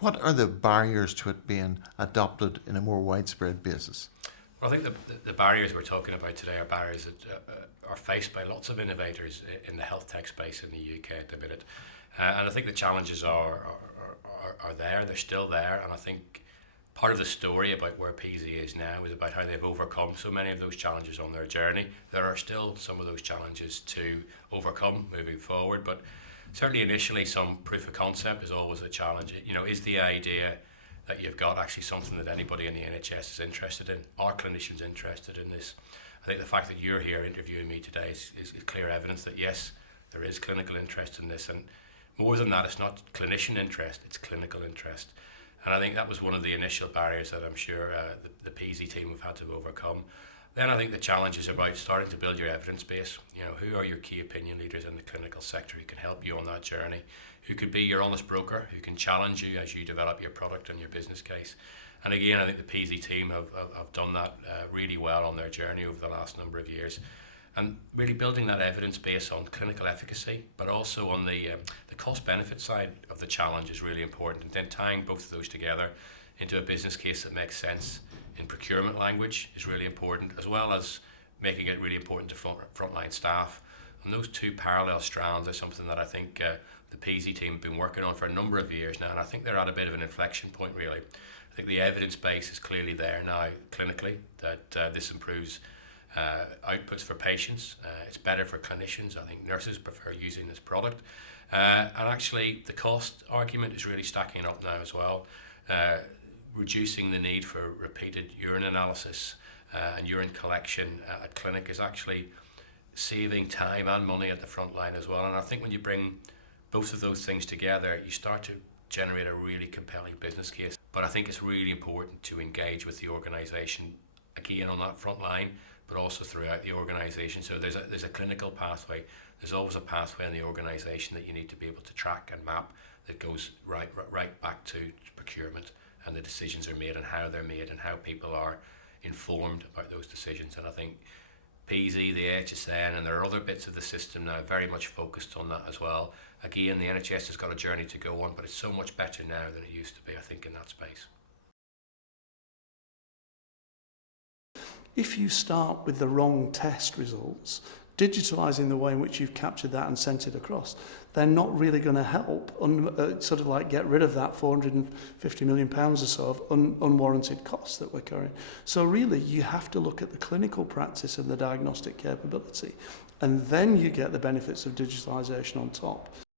What are the barriers to it being adopted in a more widespread basis? Well, I think the barriers we're talking about today are barriers that are faced by lots of innovators in the health tech space in the UK at the minute. And I think the challenges are there, they're still there. And I think part of the story about where Peezy is now is about how they've overcome so many of those challenges on their journey. There are still some of those challenges to overcome moving forward, but certainly initially some proof of concept is always a challenge. You know, is the idea that you've got actually something that anybody in the NHS is interested in? Are clinicians interested in this? I think the fact that you're here interviewing me today is clear evidence that yes, there is clinical interest in this, and more than that, it's not clinician interest, it's clinical interest. And I think that was one of the initial barriers that I'm sure the Peezy team have had to overcome. Then I think the challenge is about starting to build your evidence base. You know, who are your key opinion leaders in the clinical sector who can help you on that journey, who could be your honest broker, who can challenge you as you develop your product and your business case. And again, I think the Peezy team have done that really well on their journey over the last number of years. And really building that evidence base on clinical efficacy, but also on the cost-benefit side of the challenge is really important. And then tying both of those together into a business case that makes sense in procurement language is really important, as well as making it really important to frontline staff. And those two parallel strands are something that I think the Peezy team have been working on for a number of years now, and I think they're at a bit of an inflection point, really. I think the evidence base is clearly there now clinically, that this improves outputs for patients. It's better for clinicians. I think nurses prefer using this product. And actually, the cost argument is really stacking up now as well. Reducing the need for repeated urine analysis and urine collection at clinic is actually saving time and money at the front line as well. And I think when you bring both of those things together, you start to generate a really compelling business case. But I think it's really important to engage with the organisation, again on that front line, but also throughout the organisation. So there's a clinical pathway. There's always a pathway in the organisation that you need to be able to track and map that goes right back to procurement, and the decisions are made and how they're made and how people are informed about those decisions. And I think Peezy, the AHSN, and there are other bits of the system now very much focused on that as well. Again, the NHS has got a journey to go on, but it's so much better now than it used to be, I think, in that space. If you start with the wrong test results, digitalising the way in which you've captured that and sent it across, they're not really going to help sort of like get rid of that £450 million or so of unwarranted costs that we're carrying. So really, you have to look at the clinical practice and the diagnostic capability, and then you get the benefits of digitalisation on top.